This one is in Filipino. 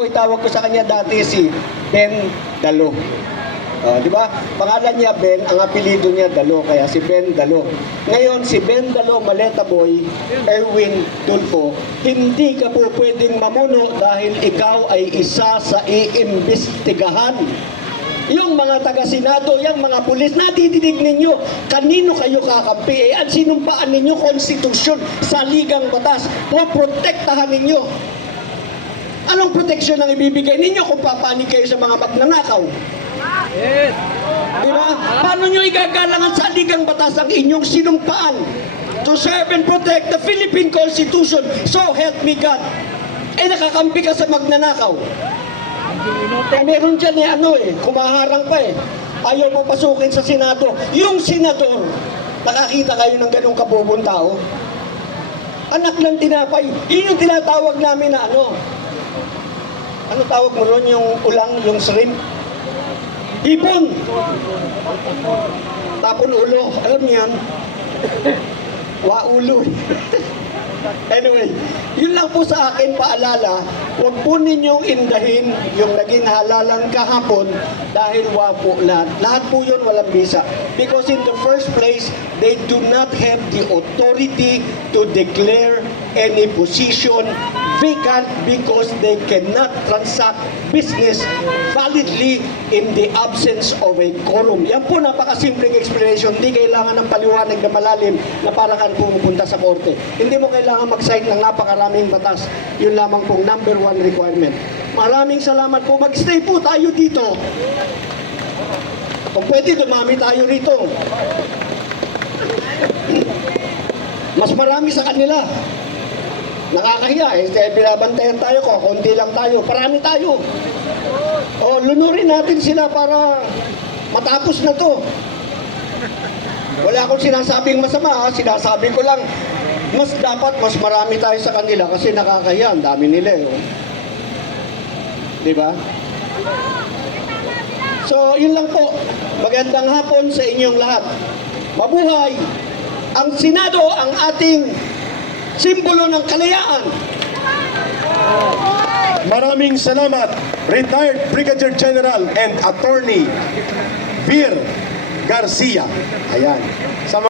Itawag ko sa kanya dati si Ben Dalo. Di ba? Pangalan niya Ben, ang apelido niya Dalo, kaya si Ben Dalo. Ngayon, si Ben Dalo, Maleta Boy, Erwin Tulfo, hindi ka po pwedeng mamuno dahil ikaw ay isa sa iimbestigahan. Yung mga taga-senado, yung mga pulis, nadidinig ninyo, kanino kayo kakampi? At sinumpaan ninyo konstitusyon, saligang batas, poprotektahan ninyo. Anong proteksyon ang ibibigay ninyo kung papanig kayo sa mga magnanakaw? Yes. Diba? Paano nyo igagalangan sa aligang batas ang inyong sinumpaan? To serve and protect the Philippine Constitution. So help me God. Nakakampi ka sa magnanakaw. Meron dyan kumaharang pa Ayaw mo pasukin sa Senado. Yung senador, nakakita kayo ng ganong kabubong tao? Anak ng tinapay. Yun yung tinatawag namin na ano tawag mo ron? Yung ulang, yung shrimp? Hipon! Tapon ulo. Alam niyo yan? Waulo. Anyway, yun lang po sa akin paalala, huwag po ninyong indahin yung naging halalan kahapon dahil wapo lahat. Lahat po yun walang bisa. Because in the first place, they do not have the authority to declare any position vacant because they cannot transact business validly in the absence of a quorum. Yan po napakasimpleng explanation. Hindi kailangan ng paliwanag na malalim na para ka pumupunta sa korte. Hindi mo kailangan mag-sign ng napakaraming batas. Yun lamang pong number 1 requirement. Maraming salamat po. Mag-stay po tayo dito. Kung pwede, dumami tayo rito. Mas marami sa kanila. Nakakahiya binabantayan tayo ko, konti lang tayo, parami tayo. Lunurin natin sila para matapos na to. Wala akong sinasabing masama, sinasabi ko lang, mas marami tayo sa kanila kasi nakakahiya, ang dami nila Di ba? So, yun lang po. Magandang hapon sa inyong lahat. Mabuhay! Ang Senado, ang ating simbolo ng kalayaan. Maraming salamat, retired Brigadier General and Attorney Vir Garcia. Ayan. Sa